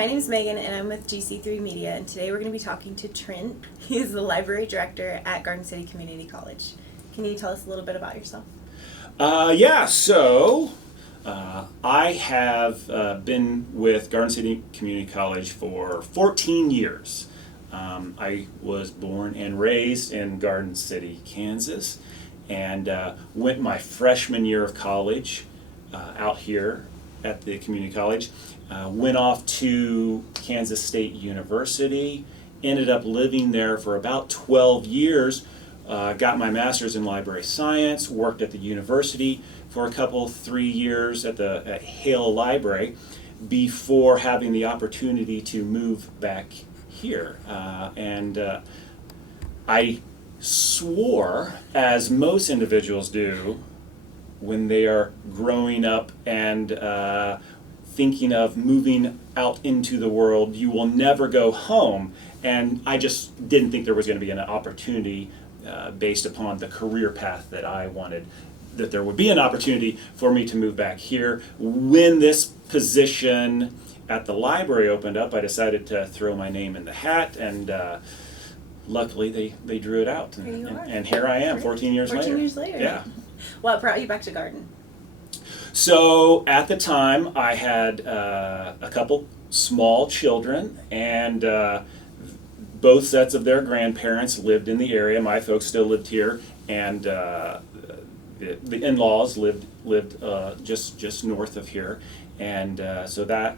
my name is Megan and I'm with GC3 Media, and today we're going to be talking to Trent. He is the library director at Garden City Community College. Can you tell us a little bit about yourself? I have been with Garden City Community College for 14 years. I was born and raised in Garden City, Kansas, and went my freshman year of college out here at the community college. Went off to Kansas State University, ended up living there for about 12 years, got my master's in library science, worked at the university for a couple, 3 years at Hale Library before having the opportunity to move back here. I swore, as most individuals do, when they are growing up and thinking of moving out into the world, you will never go home. And I just didn't think there was going to be an opportunity based upon the career path that I wanted, that there would be an opportunity for me to move back here. When this position at the library opened up, I decided to throw my name in the hat, and luckily they drew it out. And here I am, 14 years later. 14 years later. Yeah. What brought you back to Garden? So at the time, I had a couple small children, and both sets of their grandparents lived in the area. My folks still lived here, and the in-laws lived just north of here, and so that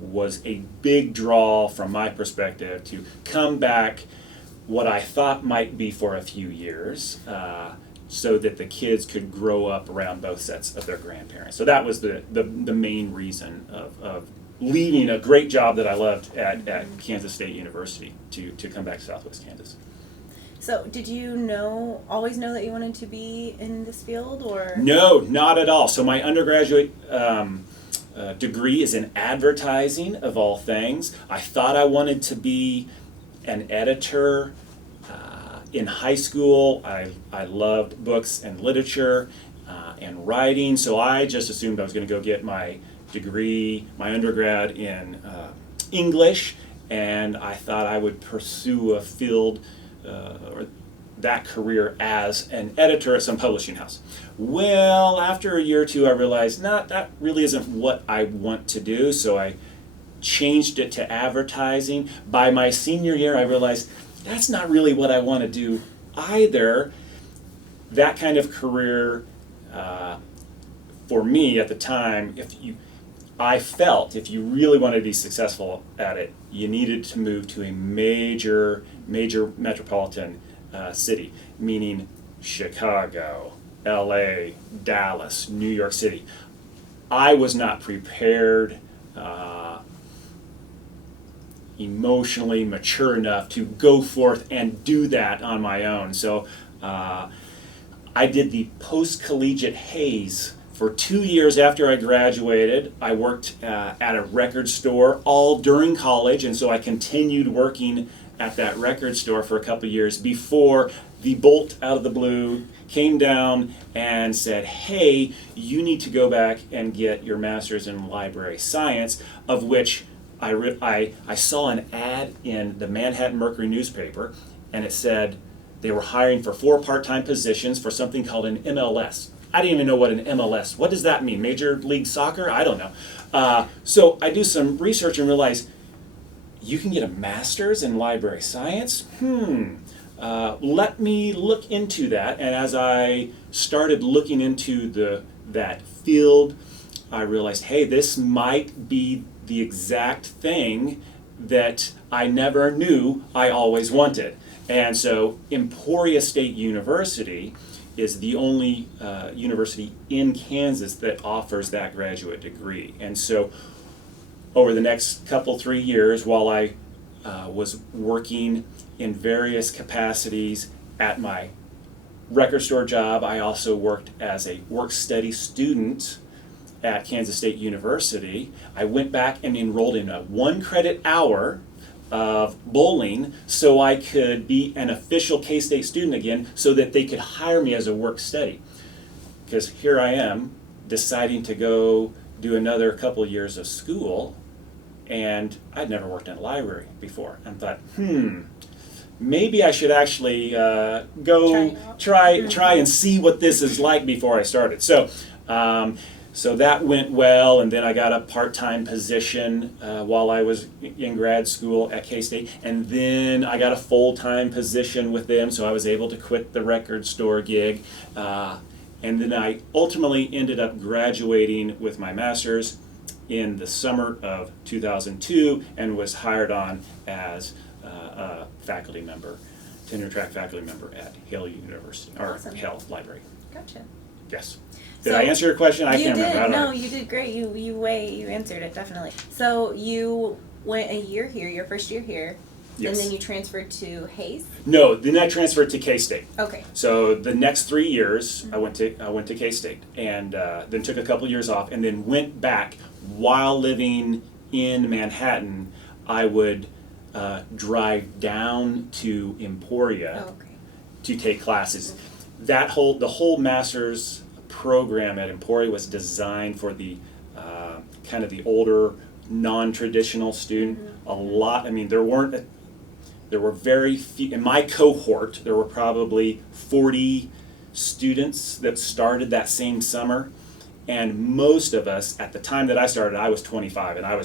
was a big draw from my perspective to come back, what I thought might be for a few years, so that the kids could grow up around both sets of their grandparents. So that was the main reason of leaving a great job that I loved at Kansas State University to come back to Southwest Kansas. So did you always know that you wanted to be in this field, or? No, not at all. So my undergraduate degree is in advertising, of all things. I thought I wanted to be an editor. In high school, I loved books and literature and writing, so I just assumed I was going to go get my degree, my undergrad in English, and I thought I would pursue a field or that career as an editor at some publishing house. Well, after a year or two, I realized that really isn't what I want to do, so I changed it to advertising. By my senior year, I realized that's not really what I want to do either. That kind of career, for me at the time, I felt if you really wanted to be successful at it, you needed to move to a major metropolitan city, meaning Chicago, LA, Dallas, New York City. I was not prepared emotionally mature enough to go forth and do that on my own. So I did the post-collegiate haze for 2 years after I graduated. I worked at a record store all during college, and so I continued working at that record store for a couple of years before the bolt out of the blue came down and said, hey, you need to go back and get your master's in library science, of which I saw an ad in the Manhattan Mercury newspaper, and it said they were hiring for 4 part-time positions for something called an MLS. I didn't even know what an MLS, what does that mean? Major League Soccer? I don't know. So I do some research and realize you can get a master's in library science? Let me look into that. And as I started looking into that field, I realized, hey, this might be the exact thing that I never knew I always wanted. And so Emporia State University is the only university in Kansas that offers that graduate degree. And so over the next 3 years, while I was working in various capacities at my record store job, I also worked as a work-study student at Kansas State University. I went back and enrolled in a 1-credit hour of bowling so I could be an official K-State student again, so that they could hire me as a work-study. Because here I am deciding to go do another couple years of school, and I'd never worked in a library before. And thought, maybe I should actually go try and see what this is like before I started. So that went well, and then I got a part-time position while I was in grad school at K-State, and then I got a full-time position with them, so I was able to quit the record store gig. And then I ultimately ended up graduating with my master's in the summer of 2002 and was hired on as a faculty member, tenure track faculty member at Hale University, or Awesome. Hale Library. Gotcha. Yes. Did I answer your question? I can't remember. I don't know. You did great. You answered it, definitely. So you went a year here, your first year here, Yes. and then you transferred to Hayes? No, then I transferred to K-State. Okay. So the next 3 years, I went to K-State, and then took a couple years off, and then went back. While living in Manhattan, I would drive down to Emporia to take classes. The whole master's program at Emporia was designed for the kind of the older, non-traditional student. A lot. I mean, there were very few in my cohort. There were probably 40 students that started that same summer, and most of us at the time that I started, I was 25, and I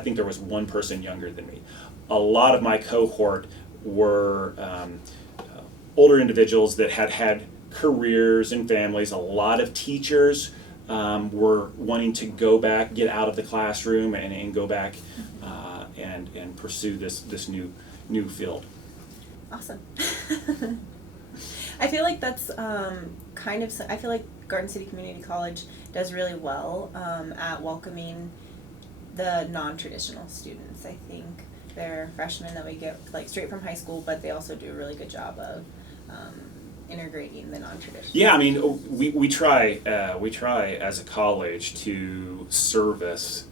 think there was one person younger than me. A lot of my cohort were older individuals that had had careers and families. A lot of teachers were wanting to go back, get out of the classroom, and go back and pursue this new field. Awesome. I feel like that's I feel like Garden City Community College does really well at welcoming the non-traditional students. I think they're freshmen that we get like straight from high school, but they also do a really good job of integrating the non-traditional. Yeah, I mean, we try as a college to service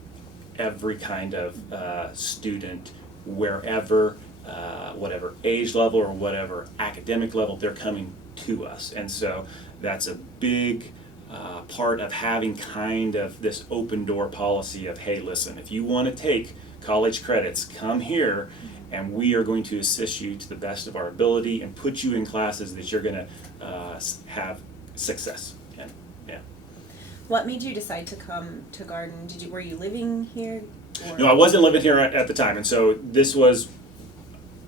every kind of student wherever, whatever age level or whatever academic level they're coming to us, and so that's a big part of having kind of this open door policy of, hey, listen, if you want to take college credits, come here, and we are going to assist you to the best of our ability and put you in classes that you're going to have success in. Yeah. What made you decide to come to Garden? Were you living here? Or? No, I wasn't living here at the time, and so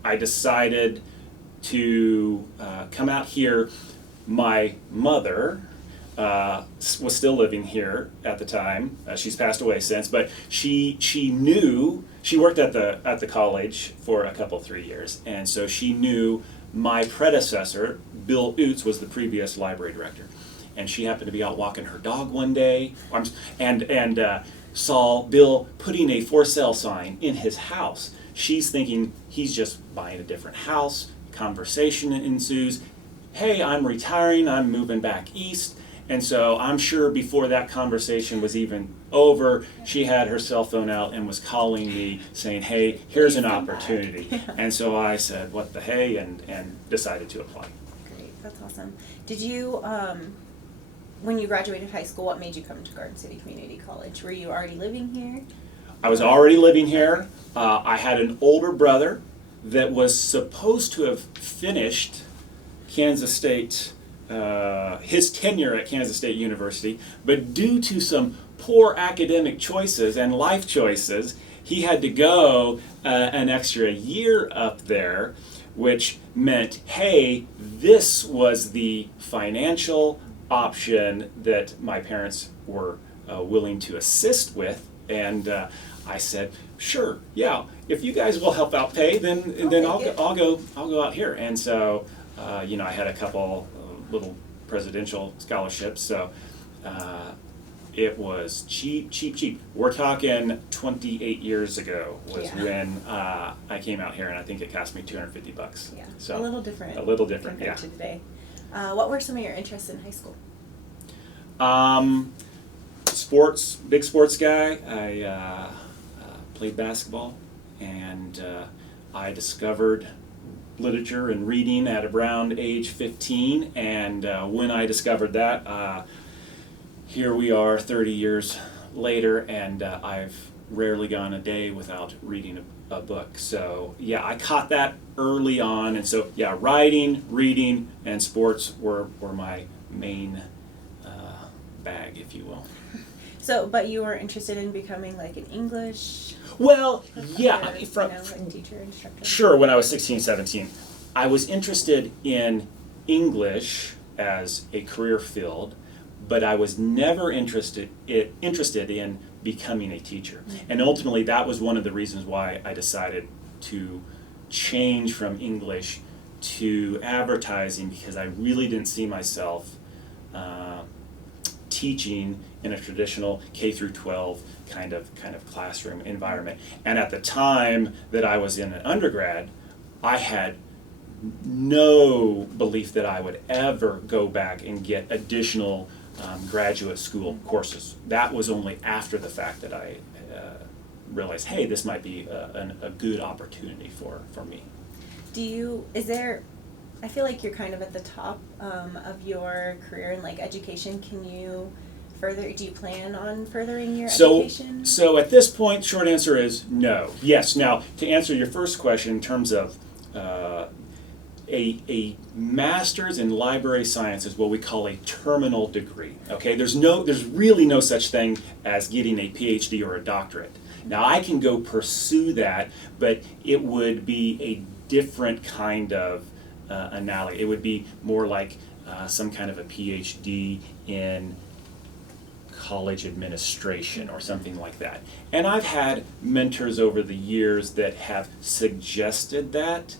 I decided to come out here. My mother was still living here at the time. She's passed away since, but she knew, she worked at the college for a couple, 3 years, and so she knew my predecessor, Bill Oots, was the previous library director, and she happened to be out walking her dog one day, and saw Bill putting a for sale sign in his house. She's thinking he's just buying a different house. Conversation ensues. Hey, I'm retiring, I'm moving back east. And so I'm sure before that conversation was even over, she had her cell phone out and was calling me saying, hey, here's an opportunity. And so I said, what the hey, and decided to apply. Great, that's awesome. Did you, when you graduated high school, what made you come to Garden City Community College? Were you already living here? I was already living here. I had an older brother that was supposed to have finished Kansas State, his tenure at Kansas State University, but due to some poor academic choices and life choices, he had to go an extra year up there, which meant, hey, this was the financial option that my parents were willing to assist with, and I said, sure, yeah, if you guys will help out pay, then I'll go out here. And so I had a couple little presidential scholarships, so it was cheap. We're talking 28 years ago was when I came out here, and I think it cost me $250. Yeah, so a little different. A little different, compared yeah. to today. What were some of your interests in high school? Sports, big sports guy. I played basketball, and I discovered literature and reading at around age 15, and when I discovered that, here we are 30 years later, and I've rarely gone a day without reading a book. So yeah, I caught that early on, and so yeah, writing, reading, and sports were my main bag, if you will. So, but you were interested in becoming like an English Well, professor, yeah, like teacher, instructor? sure, when I was 16, 17, I was interested in English as a career field, but I was never interested in becoming a teacher. Mm-hmm. And ultimately, that was one of the reasons why I decided to change from English to advertising, because I really didn't see myself teaching in a traditional K through 12 kind of classroom environment. And at the time that I was in an undergrad, I had no belief that I would ever go back and get additional graduate school courses. That was only after the fact that I realized, hey, this might be a good opportunity for me. I feel like you're kind of at the top of your career in like education. Do you plan on furthering your education? So at this point, short answer is no. Yes. Now, to answer your first question in terms of a master's in library science is what we call a terminal degree. Okay, there's really no such thing as getting a PhD or a doctorate. Now I can go pursue that, but it would be a different kind of analogy. It would be more like some kind of a PhD in college administration or something like that. And I've had mentors over the years that have suggested that.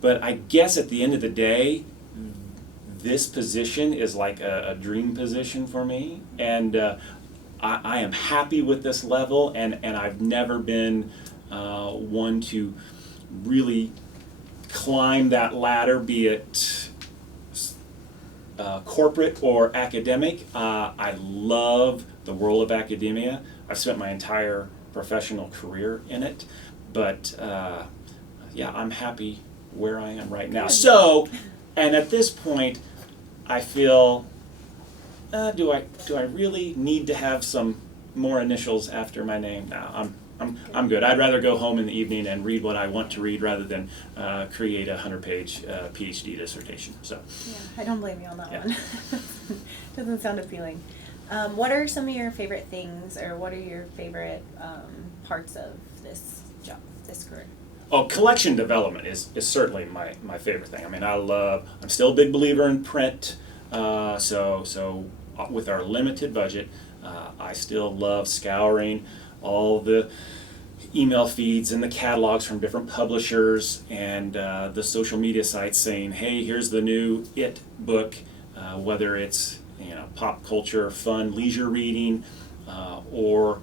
But I guess at the end of the day, this position is like a dream position for me, and I am happy with this level, and I've never been one to really climb that ladder, be it corporate or academic. I love the world of academia. I've spent my entire professional career in it, but yeah, I'm happy where I am right now. So, and at this point, I feel, do I really need to have some more initials after my name? No, I'm good. I'd rather go home in the evening and read what I want to read rather than create a 100-page PhD dissertation. So. Yeah, I don't blame you on that Yeah. one. Doesn't sound appealing. What are some of your favorite things, or what are your favorite parts of this job, this career? Oh, collection development is certainly my favorite thing. I mean, I'm still a big believer in print, so with our limited budget, I still love scouring all the email feeds and the catalogs from different publishers and the social media sites saying, hey, here's the new IT book, whether it's pop culture, fun, leisure reading, or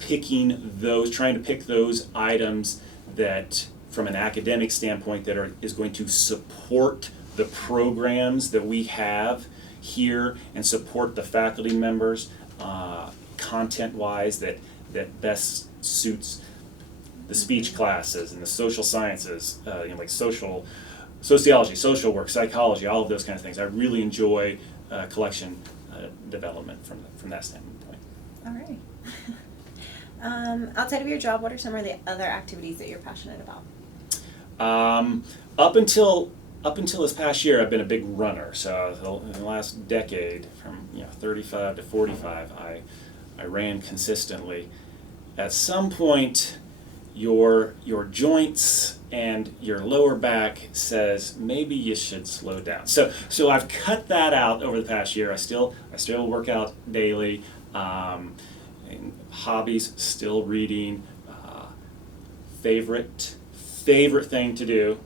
trying to pick those items that, from an academic standpoint, is going to support the programs that we have here and support the faculty members content-wise that best suits the speech classes and the social sciences, like sociology, social work, psychology, all of those kind of things. I really enjoy collection development from that standpoint. All right. Outside of your job, what are some of the other activities that you're passionate about? Up until this past year, I've been a big runner. So in the last decade, from 35 to 45, I ran consistently. At some point, your joints and your lower back says maybe you should slow down. So I've cut that out over the past year. I still work out daily. And hobbies, still reading. Favorite thing to do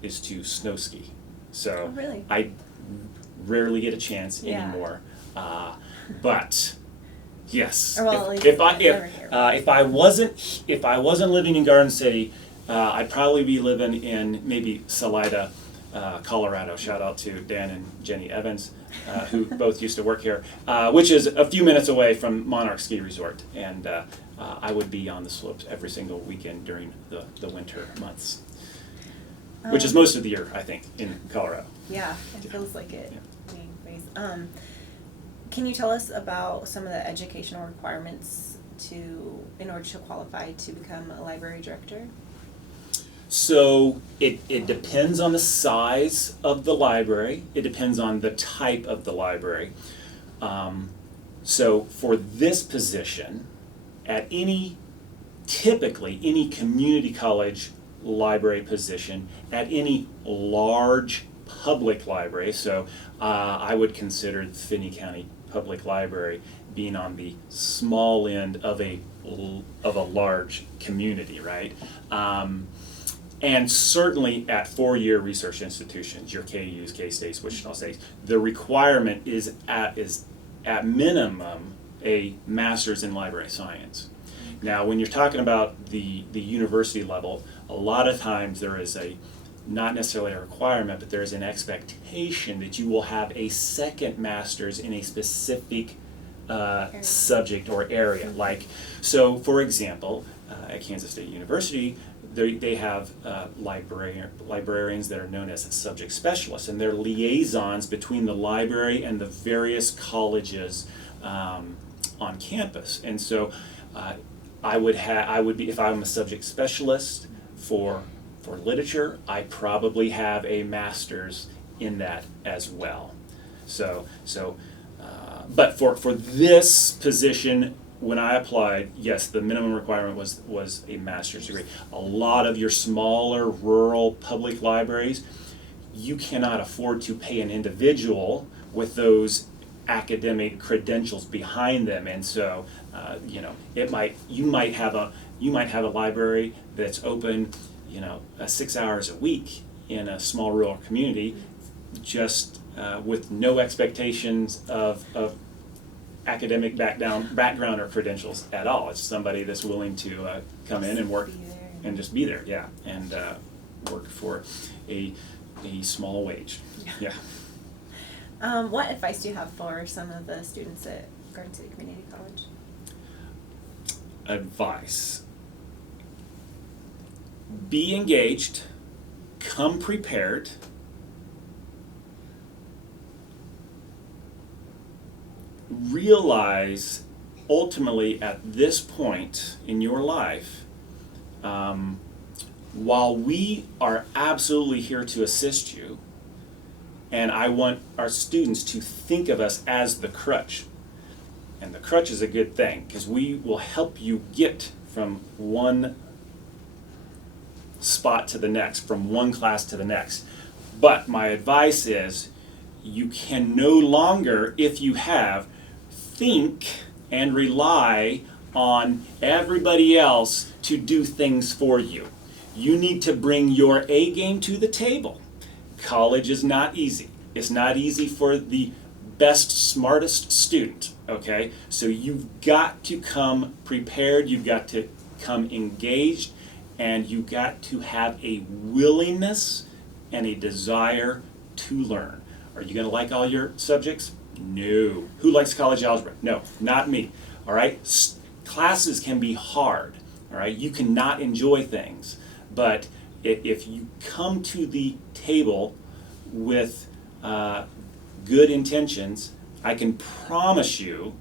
is to snow ski. So Oh, really? I rarely get a chance Yeah. anymore. But yes, Or well, at least if I wasn't living in Garden City, I'd probably be living in maybe Salida, Colorado. Shout out to Dan and Jenny Evans, who both used to work here, which is a few minutes away from Monarch Ski Resort, and I would be on the slopes every single weekend during the winter months, which is most of the year, I think, in Colorado. Yeah, it feels like it. Yeah. Anyways, Can you tell us about some of the educational requirements in order to qualify to become a library director? So it depends on the size of the library. It depends on the type of the library. So for this position, typically any community college library position, at any large public library, so I would consider the Finney County Public Library being on the small end of a large community, right? And certainly at four-year research institutions, your KUs, K-States, Wichita States, the requirement is at minimum a master's in library science. Now, when you're talking about the university level, a lot of times there is not necessarily a requirement, but there is an expectation that you will have a second master's in a specific subject or area. Like, so for example, at Kansas State University, they have librarians that are known as subject specialists, and they're liaisons between the library and the various colleges on campus. And so I would be, if I'm a subject specialist for literature, I probably have a master's in that as well. But for this position, when I applied, yes, the minimum requirement was a master's degree. A lot of your smaller rural public libraries, you cannot afford to pay an individual with those academic credentials behind them, and so you might have a library that's open 6 hours a week in a small rural community, just with no expectations of academic background or credentials at all. It's somebody that's willing to come in and work and just be there, yeah, and work for a small wage. Yeah. What advice do you have for some of the students at Garden City Community College? Advice: be engaged, come prepared, realize ultimately at this point in your life, while we are absolutely here to assist you, and I want our students to think of us as the crutch. And the crutch is a good thing, because we will help you get from one spot to the next, from one class to the next. But my advice is, you can no longer, if you have, think and rely on everybody else to do things for you. You need to bring your A game to the table. College is not easy. It's not easy for the best, smartest student, okay? So you've got to come prepared, you've got to come engaged, and you've got to have a willingness and a desire to learn. Are you gonna like all your subjects? No. Who likes college algebra? No, not me, all right? Classes can be hard, all right? You cannot enjoy things, but if you come to the table with good intentions, I can promise you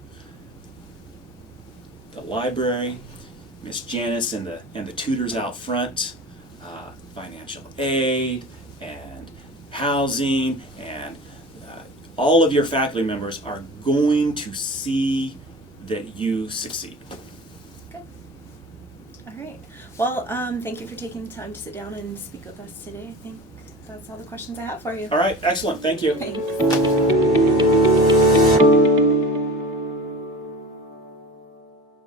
the library, Miss Janice and the tutors out front, financial aid and housing, and all of your faculty members are going to see that you succeed. Good. All right. Well, thank you for taking the time to sit down and speak with us today. I think that's all the questions I have for you. All right, excellent, thank you. Thanks.